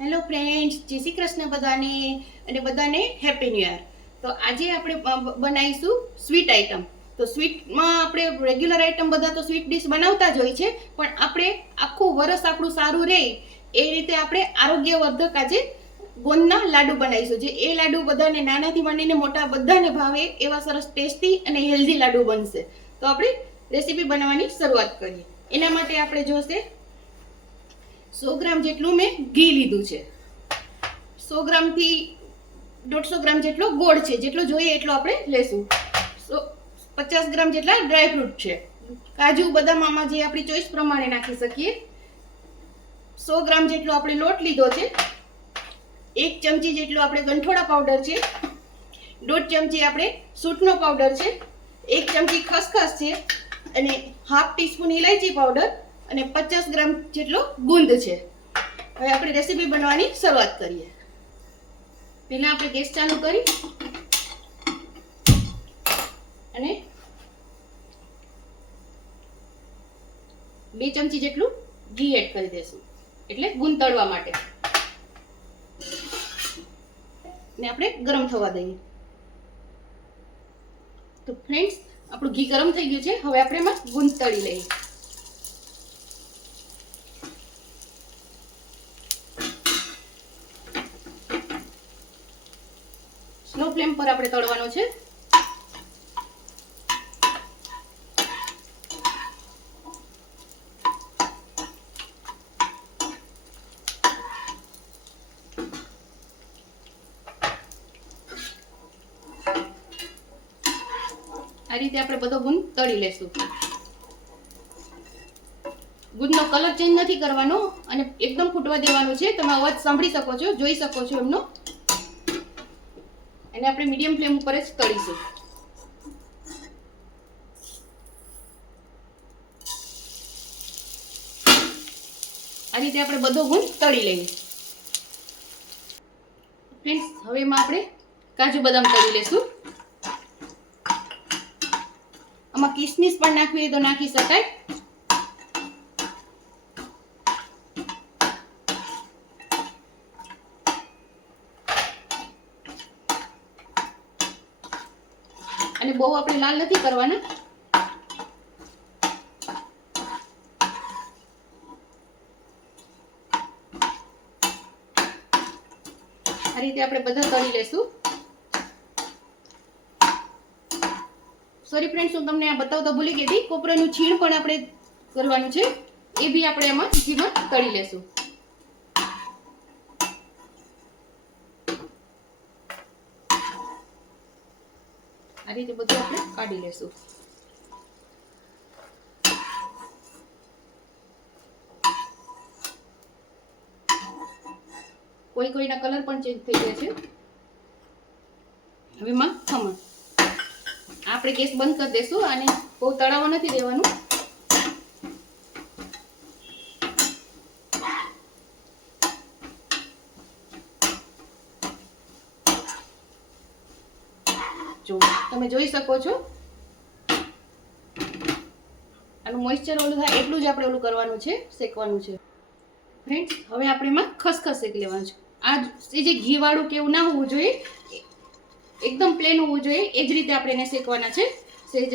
Hello friends, જય શ્રી કૃષ્ણ બધાને અને બધાને હેપી ન્યૂ યર. તો આજે આપણે બનાવીશું સ્વીટ આઈટમ. તો સ્વીટમાં આપણે રેગ્યુલર આઈટમ બધા તો સ્વીટ ડીશ બનાવતા જ હોય છે, પણ આપણે આખું વરસ આપણું સારું રહે એ રીતે આપણે આરોગ્યવર્ધક આજે ગોંદના લાડુ બનાવીશું. જે એ લાડુ બધાને નાનાથી માંડીને મોટા બધાને ભાવે એવા સરસ ટેસ્ટી અને હેલ્ધી લાડુ બનશે. તો આપણે રેસીપી બનાવવાની શરૂઆત કરીએ. એના માટે આપણે જોશે 100 ગ્રામ જેટલું મેં ઘી લીધું છે. 100 ગ્રામથી 150 ગ્રામ જેટલો ગોળ છે. જેટલો જોઈએ એટલો આપણે લેશું. 50 ગ્રામ જેટલા ડ્રાયફ્રૂટ છે. કાજુ બદામ આમાં જે આપણી ચોઈસ પ્રમાણે નાખી શકીએ. 100 ગ્રામ જેટલો આપણે લોટ લીધો છે. 1 ચમચી જેટલો આપણે ગંઠોડા પાવડર છે. 1.5 ચમચી આપણે સૂંઠનો પાવડર છે. 1 ચમચી ખસખસ છે અને હાફ ટીસ્પૂન ઇલાયચી પાવડર અને 50 ગ્રામ જેટલો ગુંદ છે. હવે આપણે રેસીપી બનાવવાની શરૂઆત કરીએ. પહેલા આપણે ગેસ ચાલુ કરી અને 2 ચમચી જેટલું ઘી એડ કરી દેશું, એટલે ગુંદ તળવા માટે. ને આપણે ગરમ થવા દઈએ. તો ફ્રેન્ડ્સ, આપણું ઘી ગરમ થઈ ગયું છે. હવે આપણે એમાં ગુંદ તળી લઈએ. સ્લો ફ્લેમ પર આપણે તળવાનો છે. આ રીતે આપણે બધો ગુંદ તળી લેશું. ગુંદનો કલર ચેન્જ નથી કરવાનો અને એકદમ ફૂટવા દેવાનો છે. તમે અવાજ સાંભળી શકો છો, જોઈ શકો છો એમનો. અને આપણે મીડિયમ ફ્લેમ ઉપર જ તળીશું. આ રીતે આપણે બધો ગુંદ તળી લઈએ. ફ્રેન્ડ્સ, હવે એમાં આપણે કાજુ બદામ તળી લેશું. આમાં કિસમિસ પણ નાખવી હોય તો નાખી શકાય. અને બહુ આપણે લાલ નથી કરવાના. આ રીતે આપણે બધા તળી લેશું. સોરી ફ્રેન્ડ્સ, હું તમને આ બતાવતા ભૂલી ગઈ હતી. કોપરાનું છીણ પણ આપણે કરવાનું છે. એ બી આપણે એમાં ઘીમાં તળી લેશું. આ રીતે બધું આપણે કાઢી લેશું. કોઈના કલર પણ ચેન્જ થઈ ગયા છે. હવે એમાં ખમણ આપણે ગેસ બંધ કરી દેશું. અને બહુ તળાવવા નથી દેવાનું. જો તમે જોઈ શકો છો, આનું મોઇસ્ચર ઓલું થાય એટલું જ આપણે ઓલું કરવાનું છે, શેકવાનું છે. ફ્રેન્ડ્સ, હવે આપણે એમાં ખસખસ શેકી લેવાનું છે. આ જે ઘી વાળું કે એવું ના હોવું જોઈએ, એકદમ પ્લેન હોવું જોઈએ. એ જ રીતે આપણે એને શેકવાના છે, સહેજ જ.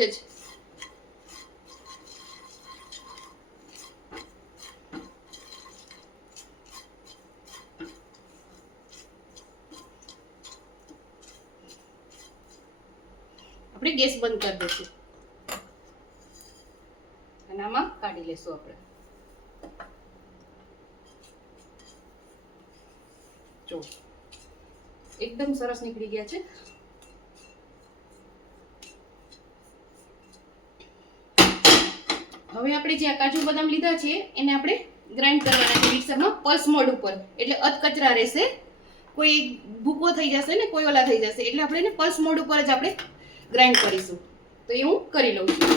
આપણે ગેસ બંધ કરી દઈશું અને આમાં કાઢી લેશું. આપણે જો એકદમ સરસ નીકળી ગયા છે. હવે આપણે જે આ કાજુ બદામ લીધા છે એને આપણે ગ્રાઇન્ડ કરવાના છે મિક્સરમાં, પલ્સ મોડ ઉપર. એટલે અધકચરા રહેશે. કોઈ ભૂકો થઈ જશે ને કોઈ ઓલા થઈ જશે. એટલે આપણે એને પલ્સ મોડ ઉપર જ આપણે ગ્રાઇન્ડ કરીશું. તો એ હું કરી લઉં છું.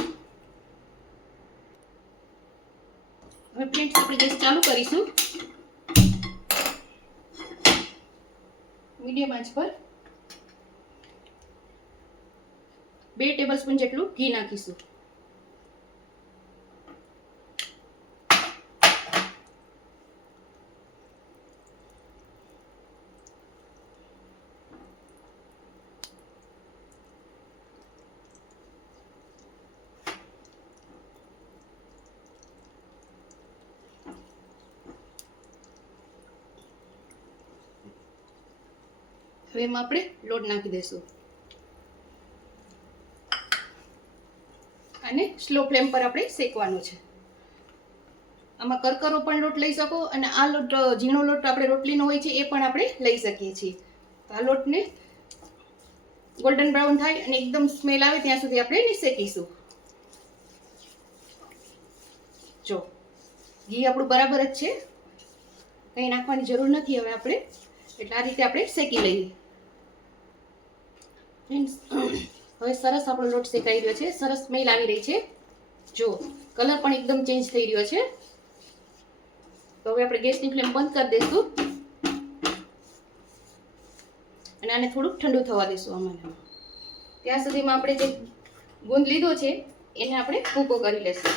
હવે ફ્રેન્ડ્સ, આપણે ગેસ ચાલુ કરીશું. મીડિયમ આંચ પર 2 ટેબલસ્પૂન જેટલું ઘી નાખીશું. હવે એમાં આપણે લોટ નાખી દઈશું અને સ્લો ફ્લેમ પર આપણે શેકવાનો છે. આમાં કરકરો પણ લોટ લઈ શકો અને આ લોટ ઝીણો લોટ આપણે રોટલીનો હોય છે એ પણ આપણે લઈ શકીએ છીએ. તો આ લોટને ગોલ્ડન બ્રાઉન થાય અને એકદમ સ્મેલ આવે ત્યાં સુધી આપણે એને શેકીશું. જો ઘી આપણું બરાબર જ છે, કંઈ નાખવાની જરૂર નથી હવે આપણે, એટલે આ રીતે આપણે શેકી લઈએ. હવે સરસ આપણો લોટ શેકાઈ રહ્યો છે, સરસ સ્મેલ આવી રહી છે. જો કલર પણ એકદમ ચેન્જ થઈ રહ્યો છે. તો હવે આપણે ગેસની ફ્લેમ બંધ કરી દઈશું અને આને થોડુંક ઠંડુ થવા દઈશું. આમાં ત્યાં સુધીમાં આપણે જે ગુંદ લીધો છે એને આપણે ભૂકો કરી લઈશું.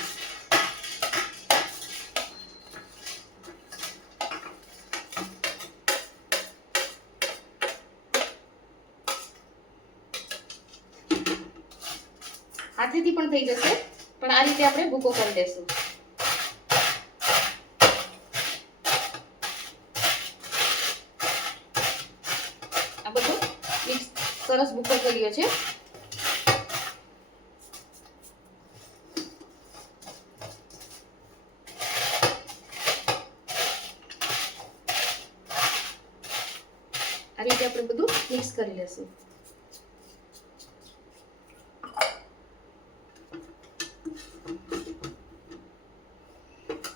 હાથેથી પણ થઈ જશે, પણ આ રીતે આપણે ભૂકો કરી દઈશું. આ બધું મિક્સ સરસ ભૂકો થઈ ગયો છે. આ રીતે આપણે બધું મિક્સ કરી લેશું.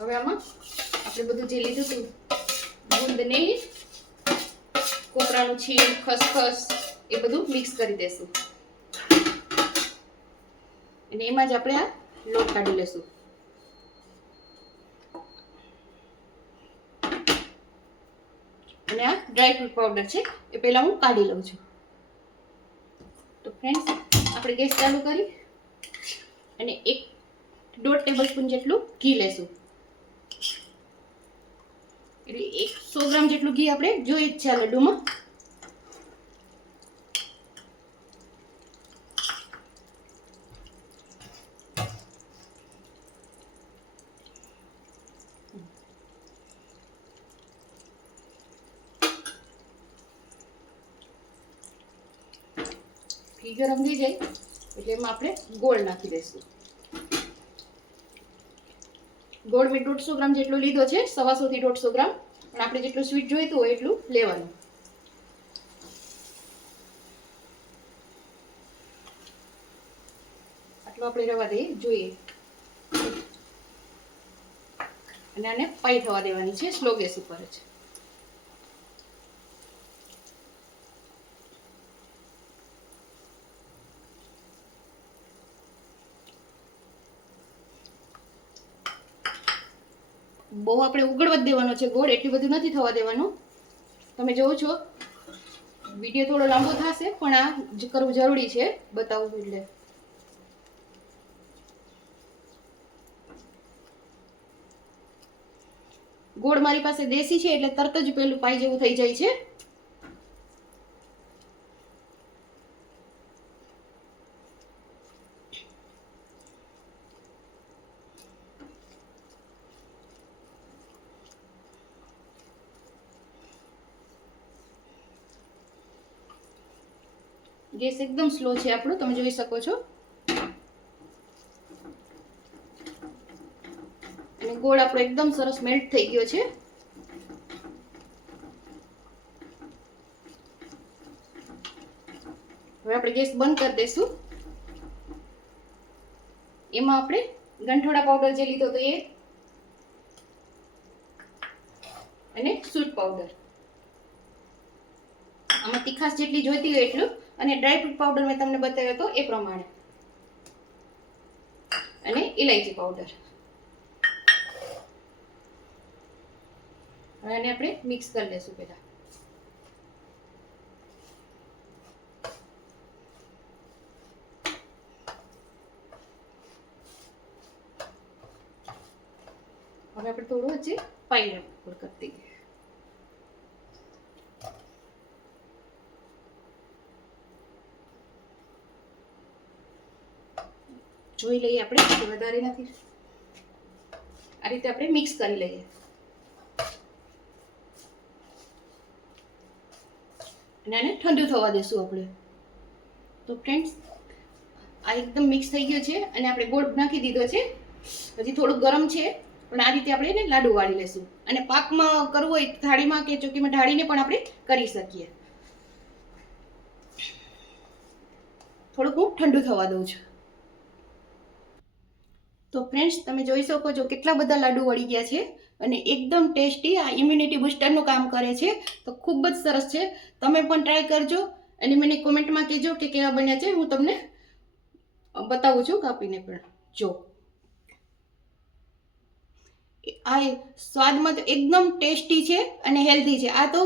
હવે આમાં આપણે બધું જે લીધું હતું ગુંદ ને કોપરાનું છીણ, ખસખસ એ બધું મિક્સ કરી દેશું અને એમાં જ આપણે આ લોટ કાઢી લેશું. અને આ ડ્રાય ફ્રૂટ પાવડર છે એ પહેલા હું કાઢી લઉં છું. તો ફ્રેન્ડ્સ આપણે ગેસ ચાલુ કરી અને 1.5 ટેબલસ્પૂન જેટલું ઘી લેશું. એટલે 100 ગ્રામ જેટલું ઘી આપણે જોઈએ જ છે આ લડ્ડુમાં. ઘી ગરમ થઈ જાય એટલે એમાં આપણે ગોળ નાખી દઈશું. ગોળ મેં 150 ગ્રામ જેટલો લીધો છે, 125 થી 150 ગ્રામ, પણ આપણે જેટલું સ્વીટ જોઈતું હોય એટલું લેવાનું. આટલું આપણે રવા દઈએ જોઈએ અને આને પાઈ થવા દેવાની છે સ્લો ગેસ ઉપર જ. બહુ આપણે ઉગળવા જ દેવાનો છે ગોળ, એટલું બધું નથી થવા દેવાનું. તમે જોવો છો વિડીયો થોડો લાંબો થશે, પણ આ કરવું જરૂરી છે બતાવવું. એટલે ગોળ મારી પાસે દેશી છે એટલે તરત જ પેલું પાઈ જેવું થઈ જાય છે. ગેસ એકદમ સ્લો છે આપણો, તમે જોઈ શકો છો. અને ગોળ આપણો એકદમ સરસ મેલ્ટ થઈ ગયો છે. હવે આપણે ગેસ બંધ કરી દઈશું. એમાં આપણે ગંઠોડા પાવડર જે લીધો તો એ અને સૂટ પાવડર, આમાં તીખાશ જેટલી જોઈતી હોય એટલું, અને ડ્રાય ફ્રૂટ પાવડર મેં તમને બતાવ્યો હતો એ પ્રમાણે, અને ઇલાયચી પાવડર. હવે આને આપણે મિક્સ કરી લેશું પહેલા. હવે આપણે થોડું હજી પાઇનેપલ કરતી જોઈ લઈએ આપણે, વધારે નથી. આ રીતે આપણે મિક્સ કરી લઈએ અને આને ઠંડુ થવા દેશું આપણે. તો ફ્રેન્ડ્સ, આ એકદમ મિક્સ થઈ ગયો છે અને આપણે ગોળ નાખી દીધો છે. હજી થોડુંક ગરમ છે, પણ આ રીતે આપણે એને લાડુ વાળી લેશું. અને પાકમાં કરવું હોય થાળીમાં કે ચોકીમાં ઢાળીને પણ આપણે કરી શકીએ. થોડુંક હું ઠંડુ થવા દઉં છું. તો ફ્રેન્ડ્સ, તમે જોઈ શકો છો કેટલા બધા લાડુ વળી ગયા છે અને એકદમ ટેસ્ટી. આ ઇમ્યુનિટી બૂસ્ટરનું કામ કરે છે. તો ખૂબ જ સરસ છે. તમે પણ ટ્રાય કરજો અને મને કોમેન્ટમાં કહેજો કે કેવા બન્યા છે. હું તમને બતાવું છું કાપીને પણ. જો આ સ્વાદમાં તો એકદમ ટેસ્ટી છે અને હેલ્ધી છે. આ તો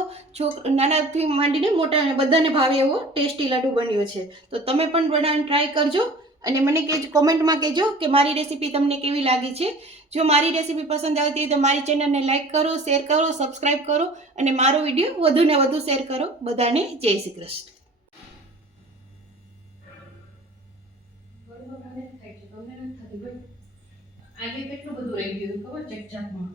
નાનાથી માંડીને મોટા બધાને ભાવે એવો ટેસ્ટી લાડુ બન્યો છે. તો તમે પણ બનાવીને ટ્રાય કરજો અને મને કોમેન્ટમાં કહેજો કે મારી રેસીપી તમને કેવી લાગી છે. જો મારી રેસીપી પસંદ આવતી હોય તો મારી ચેનલને લાઈક કરો, શેર કરો, સબસ્ક્રાઈબ કરો અને મારો વિડીયો વધુને વધુ શેર કરો. બધાને જય શ્રી કૃષ્ણ. આજે કેટલું બધું રહી ગયું ખબર ચટચાટમાં.